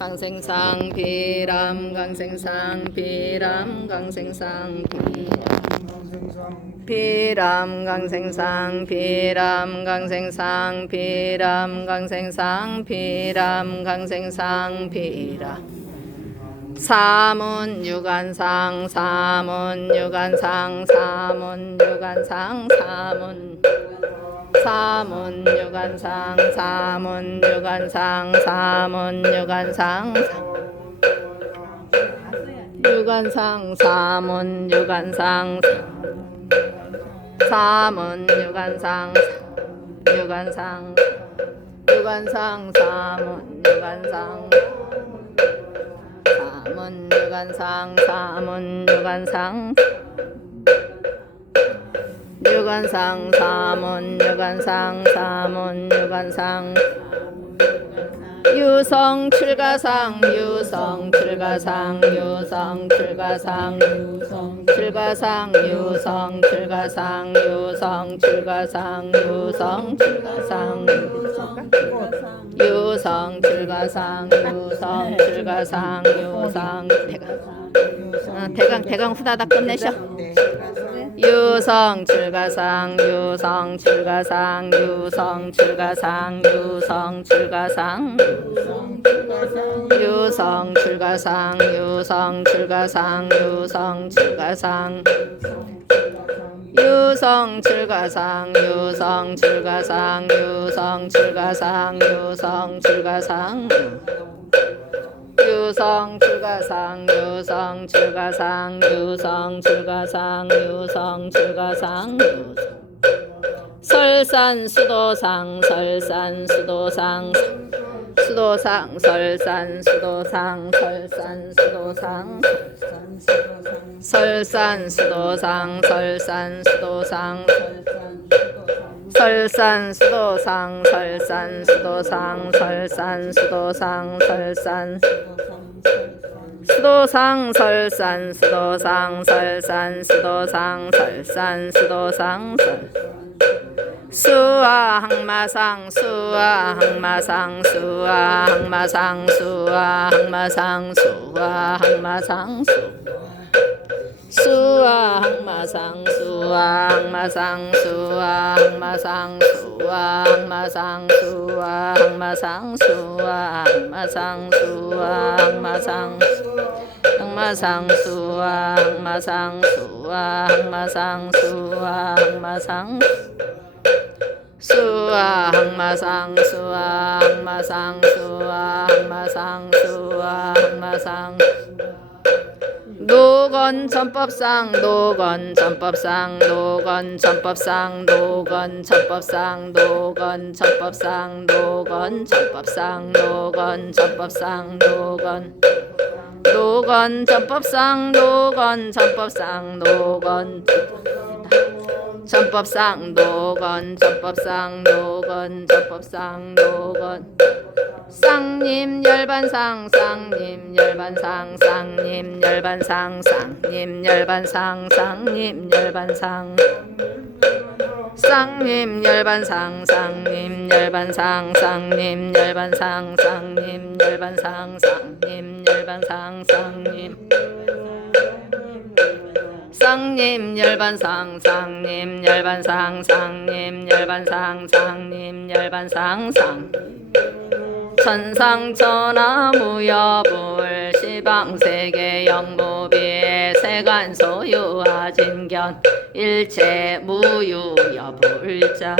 강생상 비람 강생상 비람 강생상 비람. 비람 강생상 비람 강생상 비람 강생상 비람 강생상 비람. 사문 유관상 사문 유관상 사문 유관상 사문 사문 유관상 사문 유관상 사문 유관상 유관상 사문 유관상 사문 유관상 유관상 유관상 사문 유관상 사문 유관상 사문 유관상 유관상 사문 유관상 사문 유관상 유성 출가상 유성 출가상 유성 출가상 유성 출가상 유성 출가상 유성 출가상 유성 출가상 유성 출가상 유성 출가상 유성 대강 아, 대강 후다닥 끝내셔 유성 출가상 유성 출가상 유성 출가상 유성 출가상. 유성 출가상 유성 출가상 유성 출가상. 유성 출가상 유성 출가상 유성 출가상 유성 출가상 유성 출가상 유성 출가상 유성 출가상 유성 출가상. 설산 수도상 설산 수도상. 수도상 설산 수도상 설산 수도상. 설산 수도상 설산 수도상. 설산 수도상 설산 수도상 설산 수도상 설산. 수도상 설산 수도상 설산 수도상 설산 수도상 설 수아 항마상 수아 항마상 수아 항마상 수아 항마상 수아 항마상 수 수아 항마상 수아 항마상 수아 항마상 수아 항마상 수아 항마상 수아 항마상 수아 항마상 งมาสังสังมาสังสุวังมาสังสุวังมาสังสุวังมาสังสุวังมาสังสุวังมาสังสุวังมาสังสุวังมาสัง 노건 전법상 노건 전법상 노건 전법상 노건 전법상 노건 전법상 노건 전법상 노건 전법상 노건 노건 전법상 노건 전법상 노건 전법상 노건 전법상 노건 전법상 노건 쌍님 열반상 쌍님 열반상 쌍님 열반상 쌍님 열반상 쌍님 열반상 쌍님 열반상 쌍님 열반상 쌍님 열반상 쌍님 열반상 쌍님 열반상 쌍님 쌍님 열반상 쌍님 열반상 쌍님 열반상 쌍님 열반상 쌍 천상천하 무여 불 시방세계 영무비 세간소유하진견 일체 무유여 불자